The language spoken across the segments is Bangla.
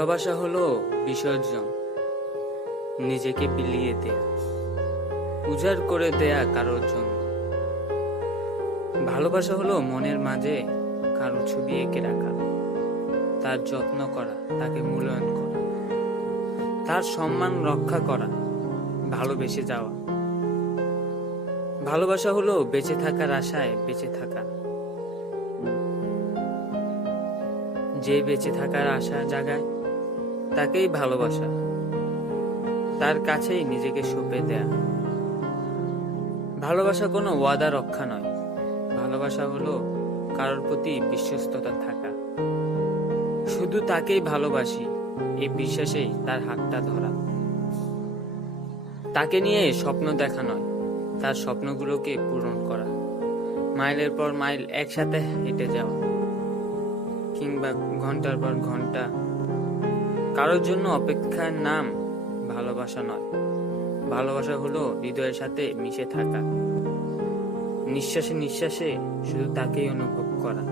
ভালোবাসা হলো বিসর্জন, নিজেকে বিলিয়ে দেয়া, উজাড় করে দেয়া কারোর জন্য। ভালোবাসা হলো মনের মাঝে কারো ছবি এঁকে রাখা, তার যত্ন করা, তাকে মূল্যায়ন করা, তার সম্মান রক্ষা করা, ভালোবেসে যাওয়া। ভালোবাসা হলো বেঁচে থাকার আশায় বেঁচে থাকা, যে বেঁচে থাকার আশা জাগায় তাকেই ভালোবাসা, তার কাছেই নিজেকে সঁপে দেয়া। ভালোবাসা কোনো ওয়াদা রক্ষা নয়, ভালোবাসা হলো কারোর প্রতি বিশ্বস্ততা থাকা, শুধু তাকেই ভালোবাসি এই বিশ্বাসেই তার হাতটা ধরা। তাকে নিয়ে স্বপ্ন দেখা নয়, তার স্বপ্নগুলোকে পূরণ করা, মাইলের পর মাইল একসাথে হেঁটে যাওয়া, কিংবা ঘন্টার পর ঘন্টা কারোর জন্য অপেক্ষার নাম ভালোবাসা নয়। ভালোবাসা হলো হৃদয়ের সাথে মিশে থাকা, নিঃশ্বাসে নিঃশ্বাসে শুধু তাকেই অনুভব করা,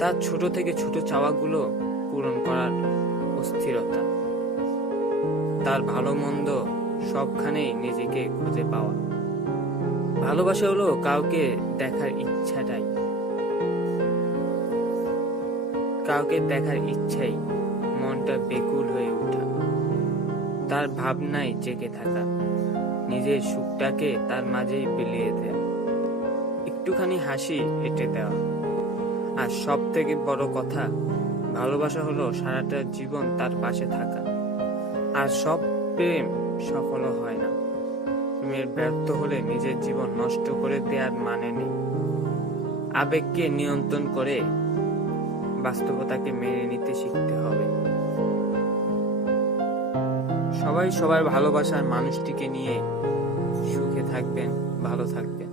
তার ছোট থেকে ছোট চাওয়াগুলো পূরণ করার অস্থিরতা, তার ভালো মন্দ সবখানেই নিজেকে খুঁজে পাওয়া। ভালোবাসা হলো কাউকে দেখার ইচ্ছাটাই, কাউকে দেখার ইচ্ছাই মনটা বেকুল হয়ে ওঠা, তার ভাবনায় জেগে থাকা, নিজের সুখটাকে তার মাঝেই বিলিয়ে দেয়া, একটুখানি হাসি এঁটে দেওয়া। আর সব থেকে বড় কথা, ভালোবাসা হলো সারাটা জীবন তার পাশে থাকা। আর সব প্রেম সফল হয় না, প্রেমের ব্যর্থ হলে নিজের জীবন নষ্ট করে দেওয়ার মানে নেই। আবেগকে নিয়ন্ত্রণ করে বাস্তবতাকে মেনে নিতে শিখতে হবে। সবাই সবার ভালোবাসার মানুষটিকে নিয়ে সুখে থাকবেন, ভালো থাকবেন।